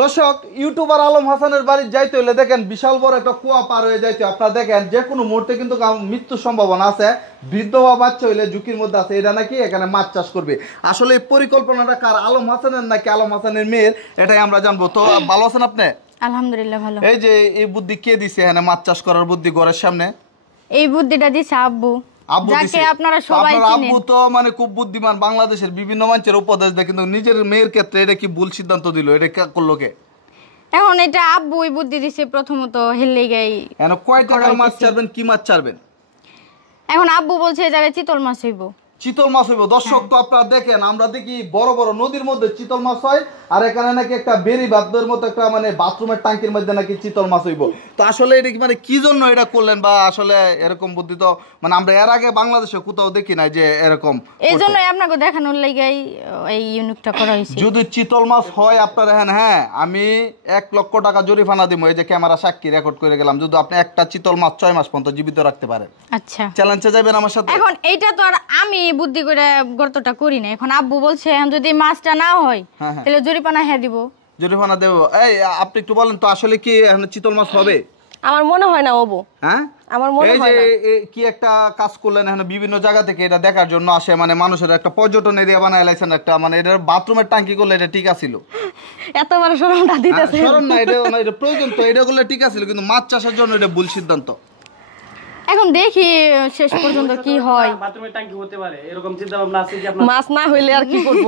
দর্শক ইউটিউবার আলম হাসানের বাড়ি যাইতে হলে দেখেন বিশাল বড় একটা কুয়া পার হয়ে যাইতে আপনারা দেখেন যে কোনো মুহূর্তে কিন্তু মৃত্যুর সম্ভাবনা আছে। বৃদ্ধ বা বাচ্চা হইলে ঝুঁকির মধ্যে আছে। এটা নাকি এখানে মাছ চাষ করবে। আসলে এই পরিকল্পনাটা কার, আলম হাসানের নাকি আলম হাসানের মেয়ের, এটাই আমরা জানবো। তো ভালো আছেন আপনি? আলহামদুলিল্লাহ ভালো। এই যে এই বুদ্ধি কে দিছে এখানে মাছ চাষ করার বুদ্ধি ঘরের সামনে? এই বুদ্ধিটা দিছে আব্বু। যাকে আপনারা সবাই চিনেন। আব্বু তো মানে খুব বুদ্ধিমান, বাংলাদেশের বিভিন্ন মানুষের উপদেশ দেয়, কিন্তু নিজের মেয়ের ক্ষেত্রে এটা কি ভুল সিদ্ধান্ত দিল? এটা করলো কে? এখন এটা আব্বুই বুদ্ধি দিছে প্রথমত হেললে গাই। এখন কয় টাকার মাছ ছাড়বেন, কি মাছ ছাড়বেন? এখন আব্বু বলছে এই জায়গায় চিতল মাছ হইব। চিতল মাছ হইব। দর্শক তো আপনারা দেখেন, আমরা দেখি বড় বড় নদীর মধ্যে চিতল মাছ হয়, আর এখানে নাকি একটা বেরি বাঁধের মতো একটা মানে বাথরুমের ট্যাঙ্কির মধ্যে নাকি চিতল মাছ হইব। তো আসলে এটা কি মানে কি জন্য এটা করলেন, বা আসলে এরকম বুদ্ধি তো মানে আমরা এর আগে বাংলাদেশে কোথাও দেখি না যে এরকম। এই জন্যই আপনাকে দেখানোর লাগাই এই ইউনিকটা করা হয়েছে। যদি চিতল মাছ হয় আপনার হ্যাঁ আমি 1 লক্ষ টাকা জরিমানা দিব। এই যে ক্যামেরা সাক্ষী রেকর্ড করে গেলাম, যদি আপনি একটা চিতল মাছ 6 মাস পর্যন্ত জীবিত রাখতে পারেন। আচ্ছা, চ্যালেঞ্জে যাবেন আমার সাথে? এখন এইটা তো আর আমি বুদ্ধি করে গর্তটা করি না। এখন আব্বু বলছে এখন যদি মাছটা না হয় তাহলে জরিমানা হ্যাঁ দিব। জরিমানা দেব। এই আপনি একটু বলেন তো আসলে কি এখন চিতল মাছ হবে? আমার মনে হয় না হবো। হ্যাঁ আমার মনে হয় না। এই যে কি একটা কাজ করলেন, এখন বিভিন্ন জায়গা থেকে এটা দেখার জন্য আসে, মানে মানুষের একটা পর্যটন এরিয়া বানায় লাইছেন একটা, মানে এটার বাথরুমের ট্যাঙ্কি করলে এটা ঠিক আছিল? এত বড় শরমটা দিতেছে। শরম না, এটা প্রয়োজন তো, এটা করলে ঠিক আছিল, কিন্তু মাছ চাষের জন্য এটা ভুল সিদ্ধান্ত। এখন দেখি শেষ পর্যন্ত কি হয়। বাথরুমের ট্যাঙ্কি হতে পারে এরকম চিন্তা ভাবনা আছে যে মাছ না হইলে আর কি করব।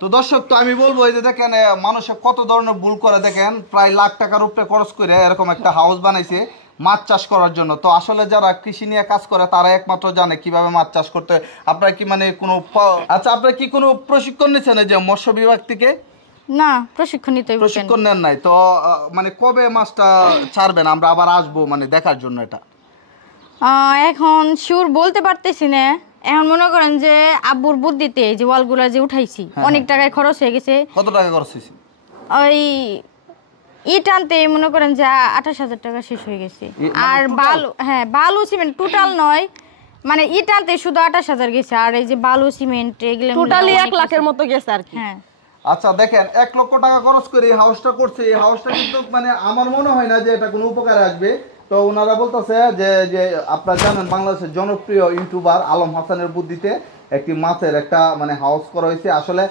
তো দর্শক তো আমি বলবো এই যে দেখেন মানুষে কত ধরনের ভুল করে। দেখেন প্রায় লাখ টাকার উপরে খরচ করে এরকম একটা হাউস বানাইছে মাছ চাষ করার জন্য। তো আসলে যারা কৃষি নিয়ে কাজ করে তারা একমাত্র জানে কিভাবে মাছ চাষ করতে হয়। আপনারা কি মানে কোনো আপনারা কি কোনো প্রশিক্ষণ নিচ্ছেন যে মৎস্য বিভাগ থেকে? না, প্রশিক্ষণ নেন নাই। তো মানে কবে মাছটা ছাড়বেন? আমরা আবার আসবো মানে দেখার জন্য। এটা এখন শিওর বলতে পারতেছি না। এখন মনে করেন যে আব্বুর বুদ্ধিতে যে ওয়ালগুলা যে উঠাইছি অনেক টাকায় খরচ হয়ে গেছে। কত টাকা খরচ হয়েছে? ওই ইট আনতে মনে করেন যে 28,000 টাকা শেষ হয়ে গেছে। আর বালু, হ্যাঁ বালু সিমেন্ট টোটাল নয়, মানে ইট আনতে শুধু 28,000 গেছে। আর এই যে বালু সিমেন্ট এগুলো টোটালি 1 লাখের মতো গেছে আর কি। হ্যাঁ আচ্ছা দেখেন 1 লক্ষ টাকা খরচ করে এই হাউসটা করছে। এই হাউসটা কিন্তু মানে আমার মনে হয় না যে এটা কোনো উপকারে আসবে। তো ওনারা বলতেছে যে আপনারা জানেন বাংলাদেশের জনপ্রিয় ইউটিউবার আলম হাসানের বুদ্ধিতে একটি মাছের একটা মানে হাউস করা হয়েছে। আসলে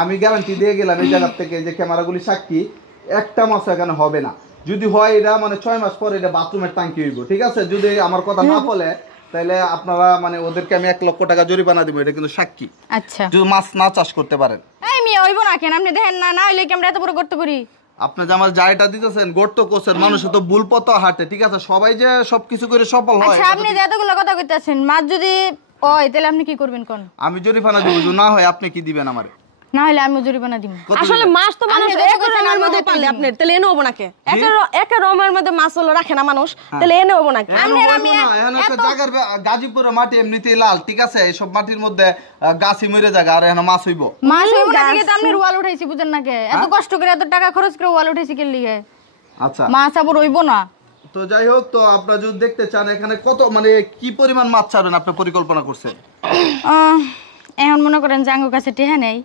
আমি গ্যারান্টি দিয়ে গেলাম এই জায়গা থেকে, যে ক্যামেরাগুলি সাক্ষী, একটা মাছ এখানে হবে না। যদি হয় এটা মানে 6 মাস পরে এটা বাথরুমের ট্যাঙ্কি হইব। ঠিক আছে, যদি আমার কথা না বলে তাহলে আপনারা মানে ওদেরকে আমি 1 লক্ষ টাকা জরিমানা দিব। এটা কিন্তু সাক্ষী। আচ্ছা, যদি মাছ না চাষ করতে পারেন। এই মিয়া হইব না কেন? আপনি দেখেন না, না হইলে কি আমরা এত বড় গর্ত করি? আপনি যে আমার জায়গাটা দিতেছেন গর্ত করছেন, মানুষের তো ভুল পথ হাঁটে। ঠিক আছে, সবাই যে সবকিছু করে সফল হয়। আচ্ছা, আপনি যে এতগুলো কথা কইতাছেন, মাছ যদি হয় তাহলে আপনি কি করবেন কোন? আমি জরিমানা দিব। যদি না হয় আপনি কি দিবেন আমারে? না হলে আমি জরিমানা দিব। আসলে মাছ তো মানুষ একরকমের মধ্যে পালে আপনি তাহলে এনে হবো নাকি? একরকমের মধ্যে মাছ হলো রাখে না মানুষ, তাহলে এনে হবো নাকি? আমি এখন একটা জায়গার গাজীপুরের মাটি এমনিতেই লাল। ঠিক আছে, এইসব মাটির মধ্যে গাছি মরে জায়গা, আর এখন মাছ হইব। মাছ হইব না দেখে তো আপনি ওয়াল উঠাইছি, বুঝেন না কে? এত কষ্ট করে এত টাকা খরচ করে ওয়াল উঠাইছি কে লিগে? আচ্ছা, মাছ আবার হইব না। তো যাই হোক, তো আপনারা যদি দেখতে চান এখানে কত মানে কি পরিমাণ মাছ ছাড়বেন আপনি পরিকল্পনা করছেন? এখন মনে করেন যে আঙ্গুর কাছে টেহা নেই,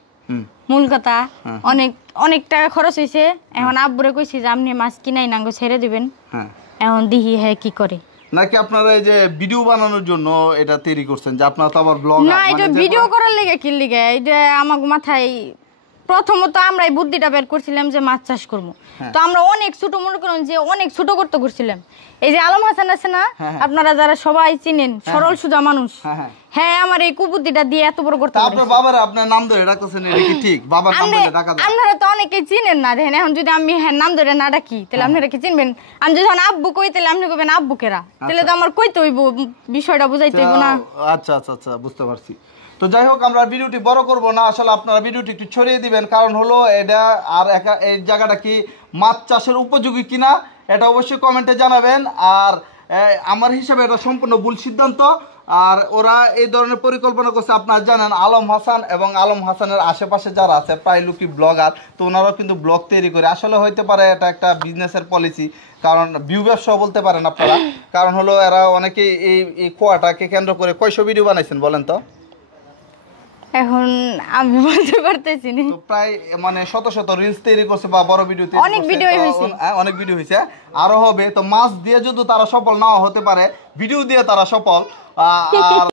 মূল কথা অনেক টাকা খরচ হয়েছে। এখন আব্বুরে কইছি যে আপনি মাছ কিনাই নাঙ্গো ছেড়ে দিবেন। এখন দেখি হ্যাঁ কি করে। নাকি আপনারা এই যে ভিডিও বানানোর জন্য এটা তৈরি করছেন, যে আপনারা তো আবার ব্লগ? না, এটা ভিডিও করার লেগে কি লিগে? এটা আমার মাথায় প্রথমত আমরা এই বুদ্ধিটা বের করছিলাম যে মাছ চাষ করবো। তো আমরা অনেক ছোট মনে করেন যে অনেক ছোট করতে করছিলাম। এই যে আলম হাসান আছে না, আপনারা যারা সবাই চিনেন, সরল সোজা মানুষ, হ্যাঁ আমার এই কুবুদ্ধিটা দিয়ে এত বড় করতে। আপনার বাবার আপনার নাম ধরে ডাকতেছেন, এটা কি ঠিক? বাবার নাম ধরে ডাকা যায়? আপনারা তো অনেকে চিনেন না। দেখেন এখন যদি আমি হ্যাঁ নাম ধরে না ডাকি তাহলে আপনারা কি চিনবেন? আমি যদি আব্বু কই তাহলে আপনি কইবেন আব্বু কেরা, তাহলে তো আমার কইতে হইব, বিষয়টা বুঝাইতে হইব না। আচ্ছা আচ্ছা আচ্ছা, বুঝতে পারছি। তো যাই হোক, আমরা ভিডিওটি বড় করব না। আসলে আপনারা ভিডিওটি একটু ছড়িয়ে দিবেন, কারণ হলো এটা আর এই জায়গাটা কি মাছ চাষের উপযোগী কিনা এটা অবশ্যই কমেন্টে জানাবেন। আর আমার হিসাবে এটা সম্পূর্ণ ভুল সিদ্ধান্ত। আর ওরা এই ধরনের পরিকল্পনা করছে। আপনারা জানেন আলম হাসান এবং আলম হাসানের আশেপাশে যারা আছে প্রায় লোকই ব্লগার, তো ওনারাও কিন্তু ব্লগ তৈরি করে। আসলে হইতে পারে এটা একটা বিজনেসের পলিসি, কারণ ভিউ ব্যবসা বলতে পারেন আপনারা। কারণ হলো এরা অনেকেই এই খোয়াটাকে কেন্দ্র করে কয়শো ভিডিও বানাইছেন বলেন তো? এখন আমি বলতে পারতেছি না। তো প্রায় মানে শত শত রিলস তৈরি করছে বা বড় ভিডিও তৈরি অনেক করছে, ভিডিও তো হয়েছে। অনেক ভিডিও হয়েছে, আরো হবে। তো মাছ দিয়ে যদি তারা সফল নাও হতে পারে, ভিডিও দিয়ে তারা সফল। আর